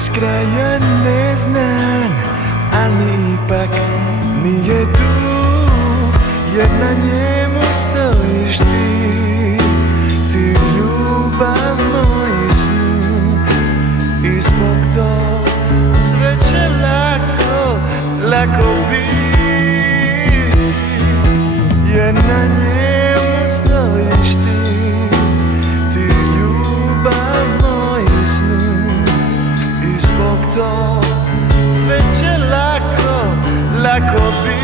Iz kraja neznan, ali ipak nije tu, jer na njemu stojiš ti. Ti ljubav moj snu, i zbog tog sve će lako biti, jer na njemu stojiš ti. Ti ljubav moj snu, i zbog tog sve će lako biti.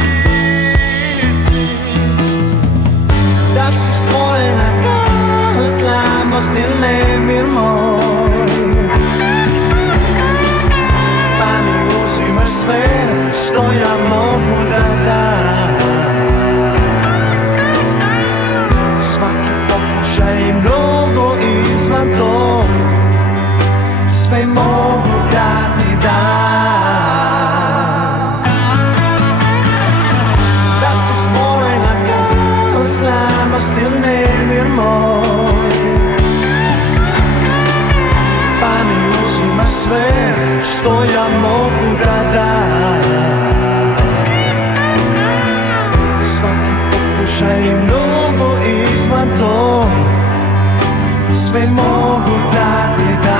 Da si stvorena kao slabost ili nemir moj, pa mi uzimaš sve što ja mogu da dam. Svaki pokušaj i mnogo izvan to, sve mogu da ti dam. Da si stvorena kao slabost ili nemir moj, pa mi uzimaš sve što ja mogu da dam. Svaki pokušaj i mnogo izvan to, sve mogu da ti dam.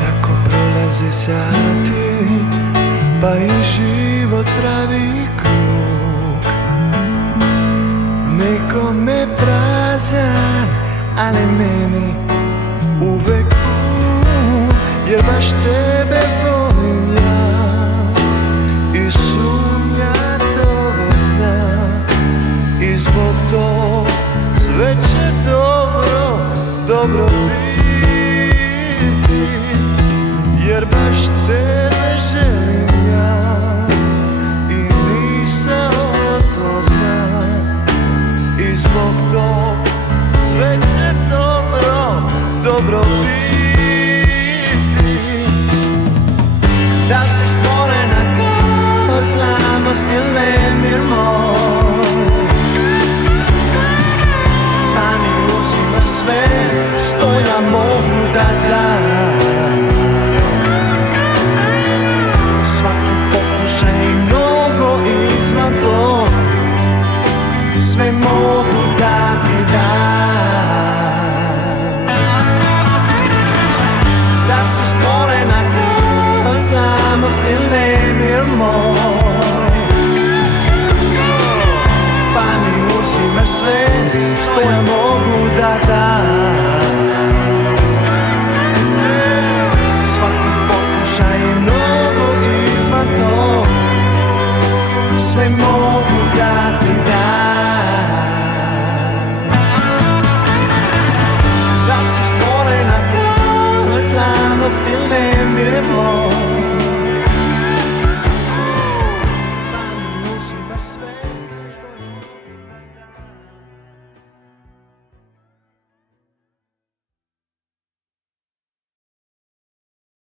Tako prolaze sati, pa i život pravi krug. Nekome prazan, ali meni uvek pun, jer baš tebe volim ja, i sumnja to već zna. I zbog tog sve će dobro biti, jer baš tebe želim ja, i misao to zna. I zbog tog sve će dobro biti. Da si stvorena kao slabost ili nemir moj, pa mi uzimaš sve što ja mogu da dam. Svaki pokušaj i mnogo izvan to, sve mogu da ti dam. Da si stvorena kao slabost ili nemir moj, pa mi uzimaš sve što ja mogu da dam. Svaki pokušaj i mnogo izvan to, sve mogu